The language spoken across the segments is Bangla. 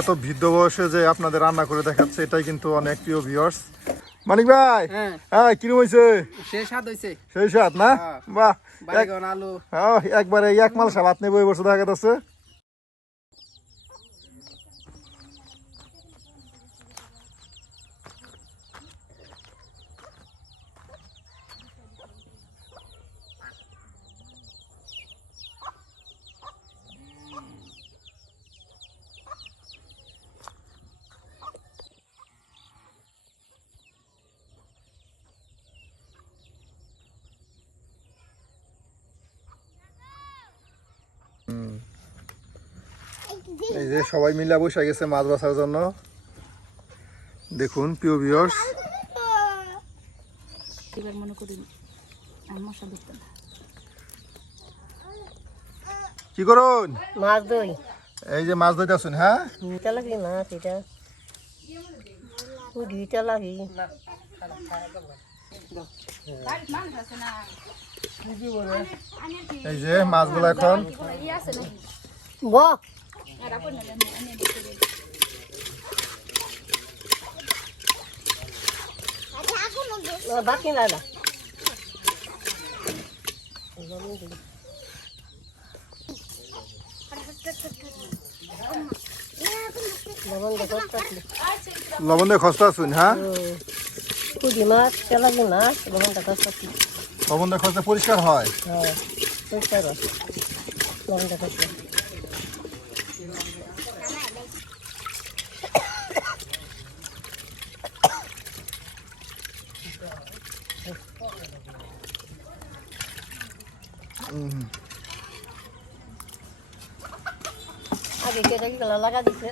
এত বৃদ্ধ বয়সে যে আপনাদের রান্না করে দেখাচ্ছে এটাই কিন্তু অনেক প্রিয় ভিউয়ার্স। মানিক ভাই, হ্যাঁ কিরম হয়েছে? সেই স্বাদ হয়েছে, সেই স্বাদ না? বাহ, বাইগন আলু একবারে এক মাল সব আপনি বই বসে দেখা যাচ্ছে। এই যে সবাই মিলে বসে গেছে মাছ বাছার জন্য। দেখুন প্রিয় ভিউয়ার্স, এবার মনে করি মশা ধরতে না। কি করুন? মাছ দই। এই যে মাছ ধরতে আসুন। হ্যাঁ এটা লাগে মাছ, এটা দুইটা লাগে। এই যে মাছগুলো এখন বাকি না না লবণ দিয়ে খসতে আসুন। হ্যাঁ পুঁটি মাছ তেলাপি মাছ লবণটা খসতে। লবণ দিয়ে খসতে পরিষ্কার হয়। হ্যাঁ পরিষ্কার লবণটা খসতে। আগে কেটে গেলা লাগা দিছে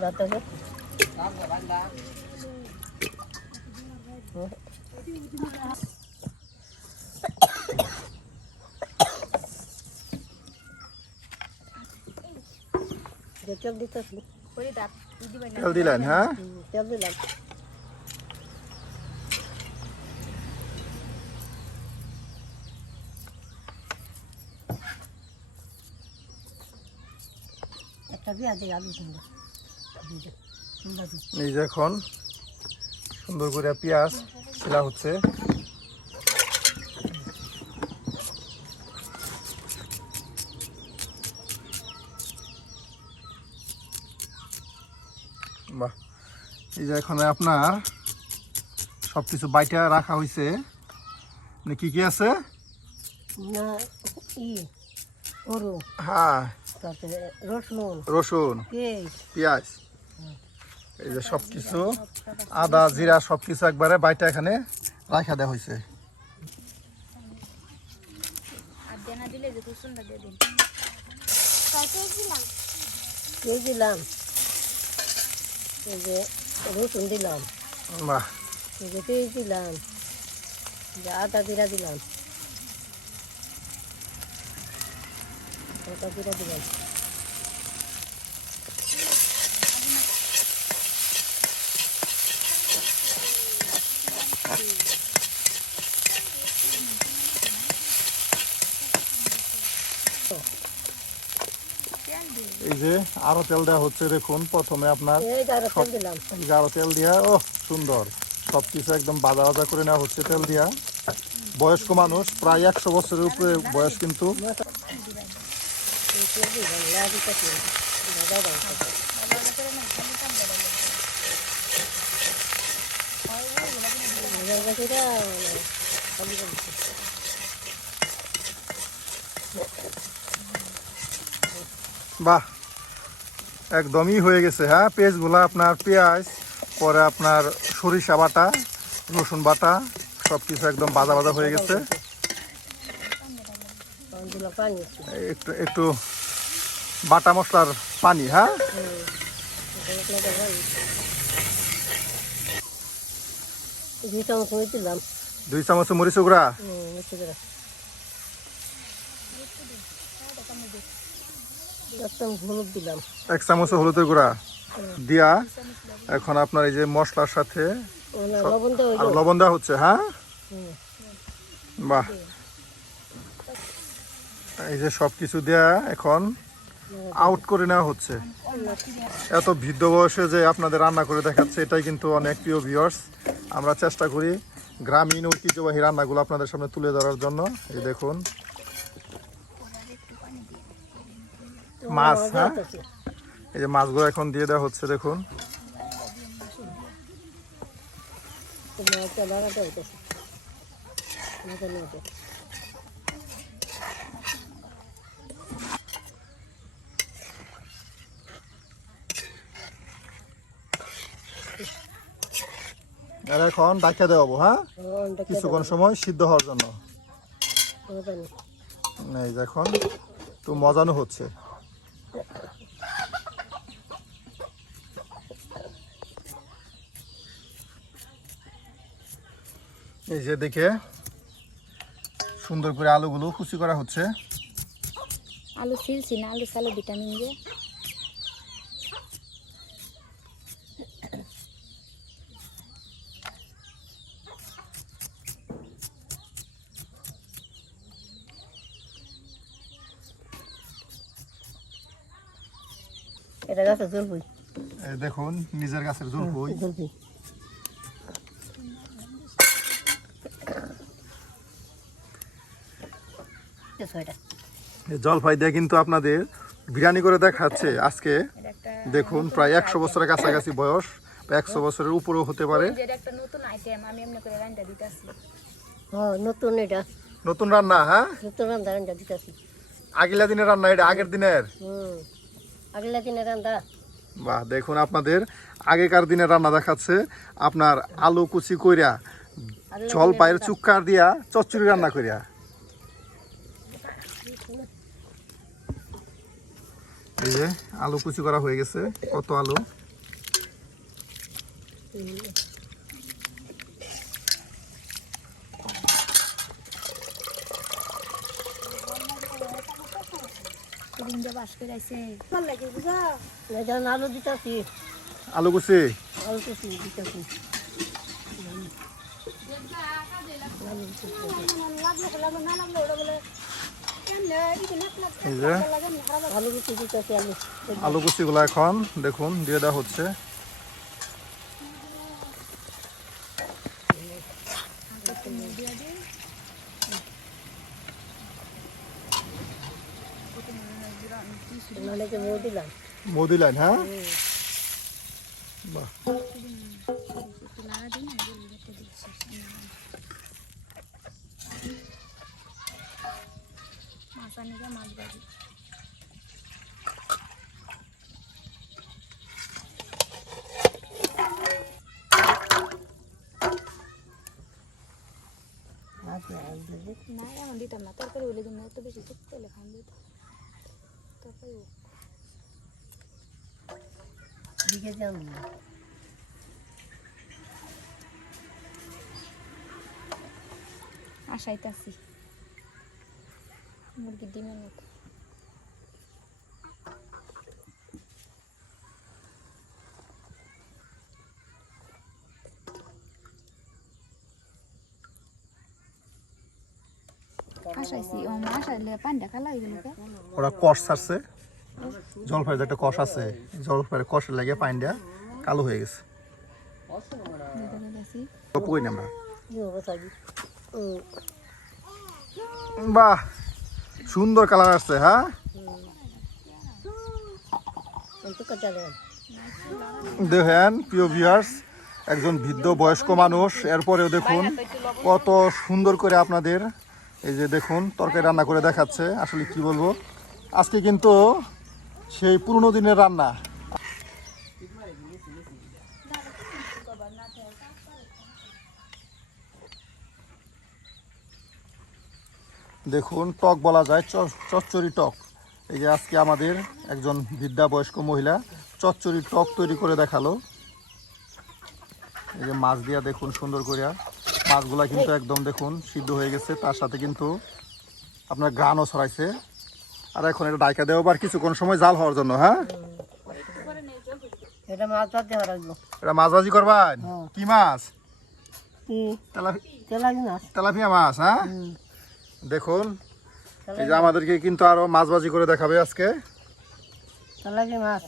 যাতে তেল দিতেছি। তেল দিলেন? হ্যাঁ তেল দিলাম। একটা দিয়ে দিই আলু সুন্দর। এই যে এখন সুন্দর করে পেঁয়াজ ছিলা হচ্ছে। বাহ, এই যে এখন আপনার সবকিছু বাইটা রাখা হয়েছে। কি কি আছে? হ্যাঁ রসুন, পেঁয়াজ, এই যে সবকিছু আদা জিরা সবকিছু একবারে বাইটা এখানে রাখা দেওয়া হয়েছে। দিলাম এই যে রসুন দিলাম, বাহ, এই যে পেঁয়াজ দিলাম, আদা জিরা দিলাম, আদা জিরা দিলাম। এই যে আরো তেল দেওয়া হচ্ছে। দেখুন প্রথমে আপনার আরো তেল দিয়া, ও সুন্দর সবকিছু একদম বাজা বাজা করে নেওয়া হচ্ছে তেল দিয়া। বয়স্ক মানুষ, প্রায় 100 বছরের উপরে বয়স কিন্তু। বাহ, একদমই হয়ে গেছে। হ্যাঁ পেঁয়াজগুলা আপনার পেঁয়াজ, পরে আপনার সরিষা বাটা, রসুন বাটা সবকিছু একদম বাজা বাজা হয়ে গেছে। একটু একটু বাটা মশলার পানি। হ্যাঁ 2 চামচ মরিচ গুঁড়া, 1 চামচ হলুদের গুঁড়া দিয়া এখন আপনার এই যে মশলার সাথে লবণ দেওয়া হচ্ছে। হ্যাঁ বাহ, এই যে সবকিছু দেয়া এখন আউট করে নেওয়া হচ্ছে। এত বৃদ্ধ বয়সে যে আপনাদের রান্না করে দেখাচ্ছে, এটাই কিন্তু অনেক প্রিয় ভিউয়ার্স। আমরা চেষ্টা করি গ্রামীণ ঐতিহ্যবাহী রান্নাগুলো আপনাদের সামনে তুলে ধরার জন্য। এই দেখুন মাছ, হ্যাঁ এই যে মাছগুলো এখন দিয়ে দেওয়া হচ্ছে। দেখুন আর এখন ডাকা দেওয়াবো, হ্যাঁ কিছুক্ষণ সময় সিদ্ধ হওয়ার জন্য। এই যে এখন একটু মজানো হচ্ছে। এই যে দেখে সুন্দর করে আলুগুলো কুচি করা হচ্ছে। আলু ছিলছি না, আলু সালে ভিটামিন দিয়ে। এটা গাছে জলপুই এই দেখুন নিজের গাছের জলপুই। জলপাই দিয়ে কিন্তু আপনাদের বিরিয়ানি করে দেখাচ্ছে আজকে। দেখুন প্রায় 100 বছরের কাছাকাছি বয়স, 100 বছরের উপরেও হতে পারে। একটা নতুন আইটেম আমি এমনি করে রান্না দিতেছি। নতুন এটা নতুন রান্না, হ্যাঁ নতুন রান্না রান্না দিতেছি। আগেলা দিনের রান্না, এটা আগের দিনের। আগেলা দিনে রান্না। বাহ, দেখুন আপনাদের আগেকার দিনের রান্না দেখাচ্ছে। আপনার আলু কুচি কইরা জলপাইয়ের চুক্কার দিয়া চচ্চড়ি রান্না করিয়া। এই যে আলু কুচি করা হয়ে গেছে। কত আলু! আলু দিতেছি, আলু কুচি আলু কুচি দিতেছি। এই যে আলু কুচি দিতেছি। আলু কুচিগুলো এখন দেখুন দিয়ে দেওয়া হচ্ছে। মোদি লাইন, হ্যাঁ বাহ। না এমন দিতাম না, তরকারি হলে দিন এত বেশি শুক্তো হলে খান দিত তরকারি দিকে যাও। আশাইতাছি মুরগির ডিমের মতো। আশাইছি ও মা আশাইলে পানি দেখা লাগে নাকি ওরা কষ ছাড়ছে। জলপাইয়ের যে একটা কষ আছে, জলপাইয়ের কষের লাগে পানিটা কালো হয়ে গেছে। কই না আমরা বাহ, সুন্দর কালার আসছে। হ্যাঁ দেখেন প্রিয় ভিউয়ার্স, একজন বৃদ্ধ বয়স্ক মানুষ, এরপরেও দেখুন কত সুন্দর করে আপনাদের এই যে দেখুন তরকারি রান্না করে দেখাচ্ছে। আসলে কি বলবো, আজকে কিন্তু সেই পুরনো দিনের রান্না। দেখুন টক বলা যায়, চচ্চড়ি টক। এই যে আজকে আমাদের একজন বৃদ্ধা বয়স্ক মহিলা চচ্চড়ি টক তৈরি করে দেখালো। এই যে মাছ দিয়া দেখুন সুন্দর করে, মাছগুলা কিন্তু একদম দেখুন সিদ্ধ হয়ে গেছে, তার সাথে কিন্তু আপনার গানও ছড়াইছে। আর এখন এটা ডাইকা দেওয়া আর কিছুক্ষণ সময় জাল হওয়ার জন্য। হ্যাঁ এটা মাছ ভাজি হওয়ার লাগবে। এটা মাছ ভাজি করবেন? কি মাছ? তেলাপিয়া মাছ। হ্যাঁ দেখুন এই যে আমাদেরকে কিন্তু আরো মাছ ভাজি করে দেখাবে আজকে। চালাকি মাছ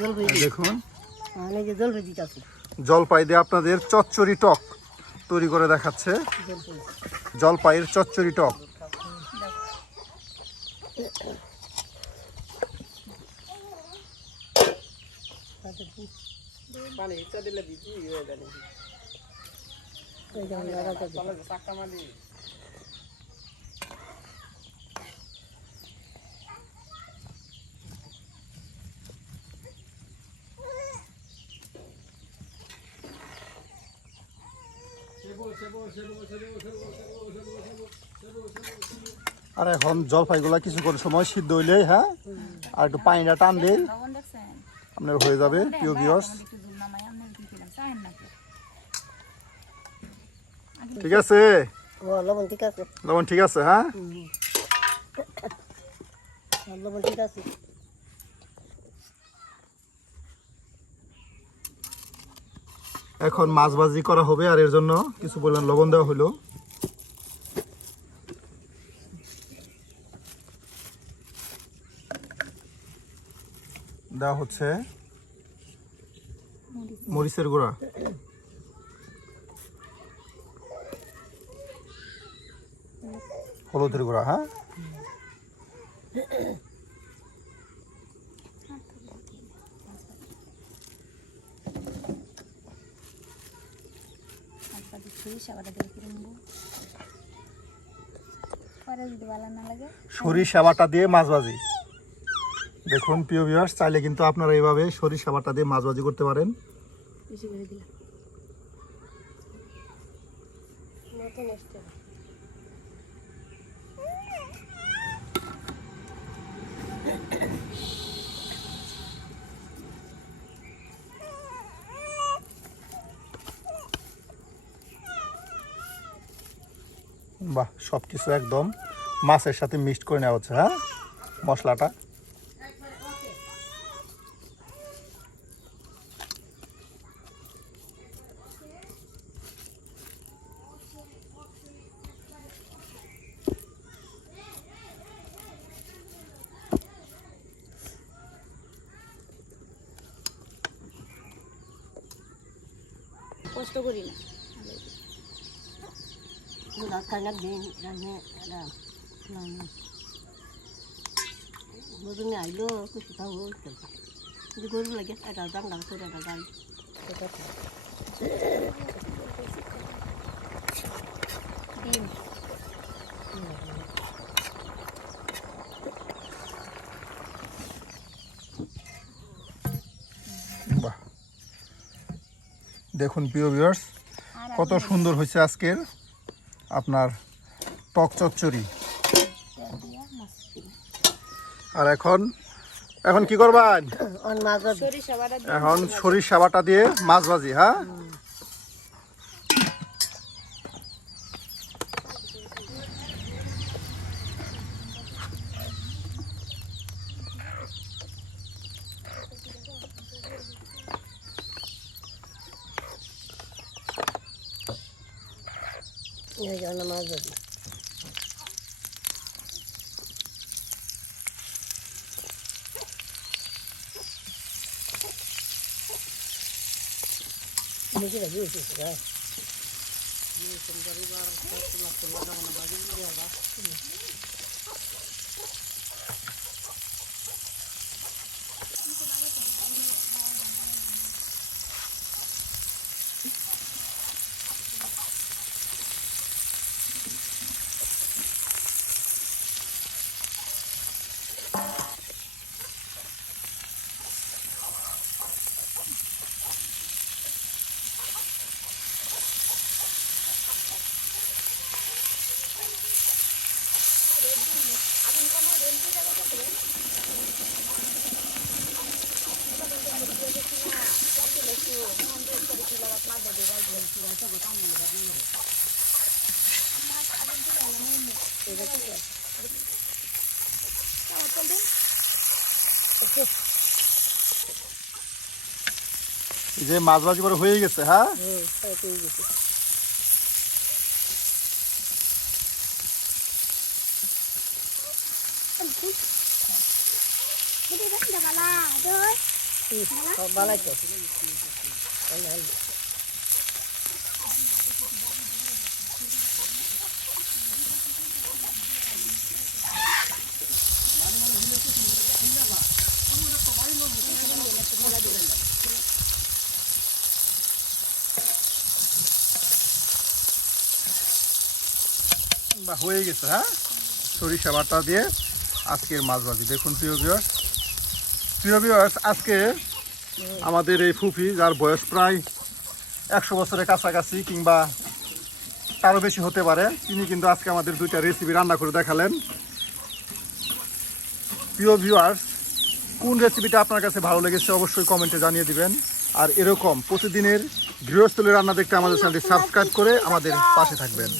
জল ভেজি দেখুন অনেক জল ভেজি আছে জলপাই দিয়ে আপনাদের চচ্চড়ি টক তৈরি করে দেখাচ্ছে। জলপাইয়ের চচ্চড়ি টক। পানি ইচ্ছা দিলে দিদি হয়ে জানি চাকটা মালি আর এখন জলপাইগুলা কিছুক্ষণ সময় সিদ্ধ হইলেই, হ্যাঁ, আর একটু পানিটা টানলেই লবণ দেখছেন আপনার হয়ে যাবে প্রিয় ভিউয়ার্স। একটু জল নামাই আপনার কি খেলাম চায়েন নাকি ঠিক আছে, লবণ ঠিক আছে লবণ ঠিক আছে, হ্যাঁ। লবণ ঠিক আছে এখন মাছ ভাজি করা হবে, আর এর জন্য কিছু পরিমাণ লবণ দেওয়া হলো। দেওয়া হচ্ছে মরিচের গুঁড়া, হলুদের গুঁড়া, হ্যাঁ। সরিষা বাটা দিয়ে মাছ ভাজি। দেখুন প্রিয় ভিউয়ার্স, চাইলে কিন্তু আপনারা এইভাবে সরিষা বাটা দিয়ে মাছ ভাজি করতে পারেন। বাহ, সবকিছু একদম মাছের সাথে মিক্সড করে নেওয়া হচ্ছে, হ্যাঁ, মশলাটা। কষ্ট করি না খানা দিন রান্না বদলে আইলো কিছু তাও যদি গরু লাগে এটা দাম দাম করে এটা দাম ডিম বাহ, দেখুন প্রিয় ভিউয়ার্স, কত সুন্দর হয়েছে আজকের আপনার টক চচ্চড়ি। আর এখন এখন কি করবেন? সরিষা বাটা দিয়ে এখন সরিষা বাটা দিয়ে মাছ ভাজি, হ্যাঁ। মাছ ভাজি মুখে ভাজি হয়েছে এই যে মাছ ভাজি করে হয়ে গেছে, হ্যাঁ। বালাই তো বা হয়ে গেছে। হ্যাঁ, সরিষা বাটা দিয়ে আজকের মাছ ভাজি। দেখুন প্রিয় ভিউয়ার্স, আজকে আমাদের এই ফুফি, যার বয়স প্রায় 100 বছরের কাছাকাছি কিংবা তারও বেশি হতে পারে, তিনি কিন্তু আজকে আমাদের 2টা রেসিপি রান্না করে দেখালেন। প্রিয় ভিউয়ার্স, কোন রেসিপিটা আপনার কাছে ভালো লেগেছে অবশ্যই কমেন্টে জানিয়ে দিবেন। আর এরকম প্রতিদিনের গৃহস্থলী রান্না দেখতে আমাদের চ্যানেলটি সাবস্ক্রাইব করে আমাদের পাশে থাকবেন।